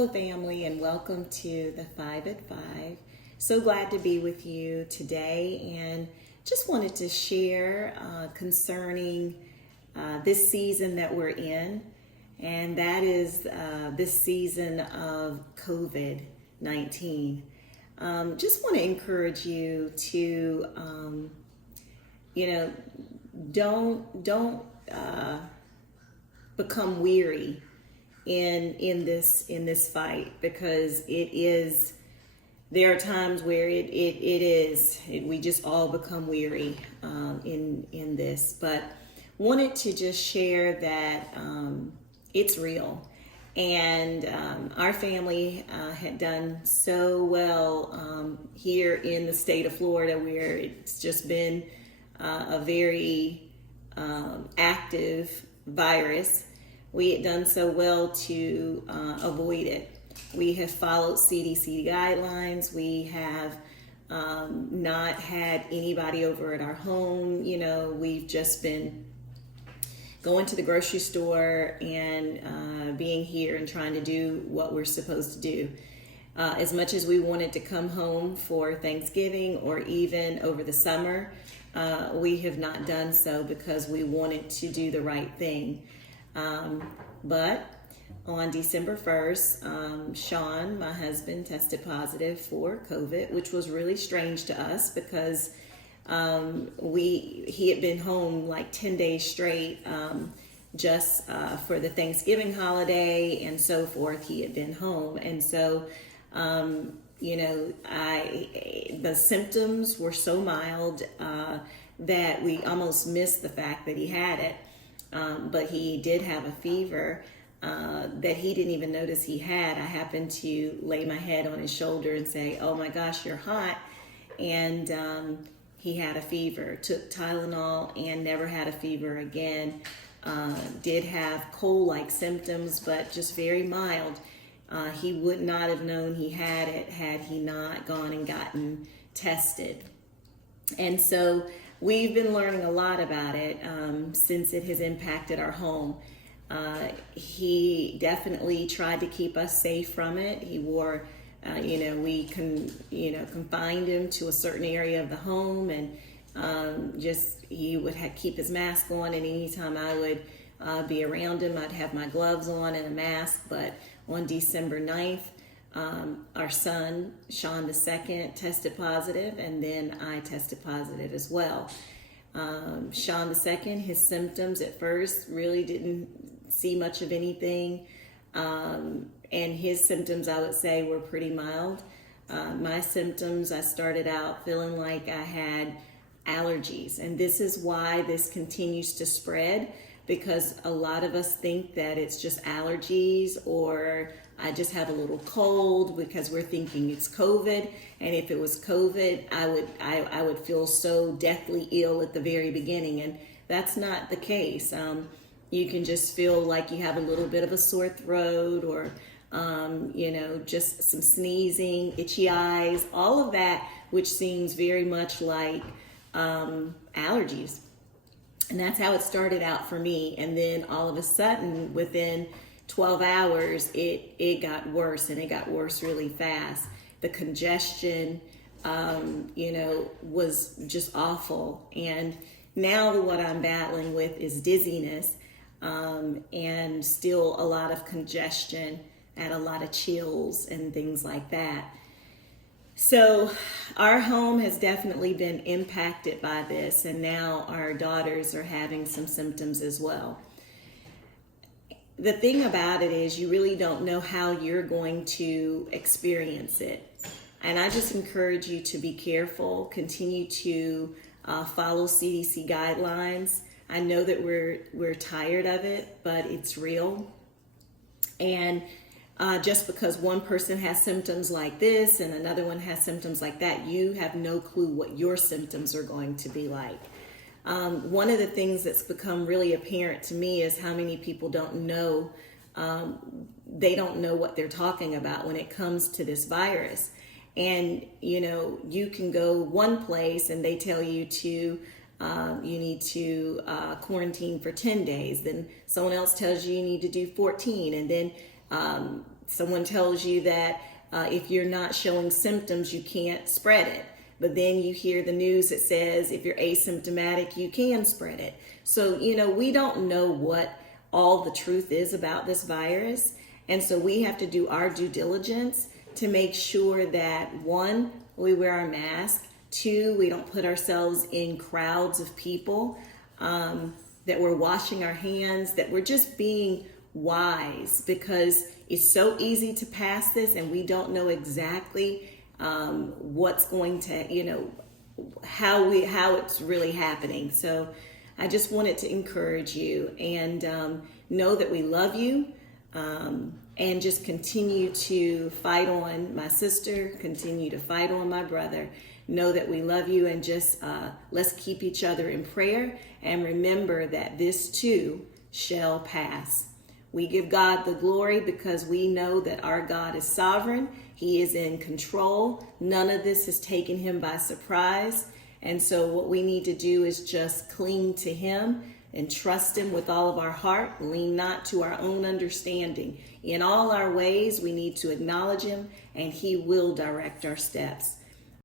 Hello, family, and welcome to the 5 at 5. So glad to be with you today, and just wanted to share concerning this season that we're in, and that is this season of COVID-19. Just want to encourage you to, don't become weary in this fight, because there are times where we just all become weary in this. But wanted to just share that it's real, and our family had done so well here in the state of Florida, where it's just been a very active virus. We had done so well to avoid it. We have followed CDC guidelines. We have not had anybody over at our home. We've just been going to the grocery store and being here and trying to do what we're supposed to do. As much as we wanted to come home for Thanksgiving or even over the summer, we have not done so because we wanted to do the right thing. But on December 1st, Sean, my husband, tested positive for COVID, which was really strange to us because he had been home like 10 days straight, just for the Thanksgiving holiday and so forth. He had been home, and so the symptoms were so mild that we almost missed the fact that he had it. But he did have a fever that he didn't even notice he had. I happened to lay my head on his shoulder and say, "Oh my gosh, you're hot." And he had a fever, took Tylenol and never had a fever again. Did have cold-like symptoms, but just very mild. He would not have known he had it had he not gone and gotten tested. And so we've been learning a lot about it since it has impacted our home. He definitely tried to keep us safe from it. He wore, we confined him to a certain area of the home, and he would keep his mask on. And anytime I would be around him, I'd have my gloves on and a mask. But on December 9th, our son, Sean II, tested positive, and then I tested positive as well. Sean II, his symptoms at first really didn't see much of anything, and his symptoms, I would say, were pretty mild. My symptoms, I started out feeling like I had allergies, and this is why this continues to spread, because a lot of us think that it's just allergies, or I just have a little cold, because we're thinking it's COVID. And if it was COVID, I would feel so deathly ill at the very beginning, and that's not the case. You can just feel like you have a little bit of a sore throat, or just some sneezing, itchy eyes, all of that, which seems very much like allergies. And that's how it started out for me. And then all of a sudden, within 12 hours, it got worse, and it got worse really fast. The congestion, was just awful. And now what I'm battling with is dizziness, and still a lot of congestion and a lot of chills and things like that. So our home has definitely been impacted by this, and now our daughters are having some symptoms as well. The thing about it is you really don't know how you're going to experience it. And I just encourage you to be careful, continue to follow CDC guidelines. I know that we're tired of it, but it's real. And just because one person has symptoms like this and another one has symptoms like that, you have no clue what your symptoms are going to be like. One of the things that's become really apparent to me is how many people don't know, they don't know what they're talking about when it comes to this virus. And, you can go one place and they tell you to you need to quarantine for 10 days. Then someone else tells you you need to do 14. And then someone tells you that if you're not showing symptoms, you can't spread it. But then you hear the news that says if you're asymptomatic, you can spread it. So, we don't know what all the truth is about this virus. And so we have to do our due diligence to make sure that, one, we wear our mask, two, we don't put ourselves in crowds of people, that we're washing our hands, that we're just being wise, because it's so easy to pass this and we don't know exactly what's going to, how it's really happening. So I just wanted to encourage you and know that we love you, and just continue to fight on, my sister, continue to fight on, my brother. Know that we love you, and just let's keep each other in prayer, and remember that this too shall pass. We give God the glory because we know that our God is sovereign. He is in control. None of this has taken him by surprise. And so what we need to do is just cling to him and trust him with all of our heart. Lean not to our own understanding. In all our ways, we need to acknowledge him, and he will direct our steps.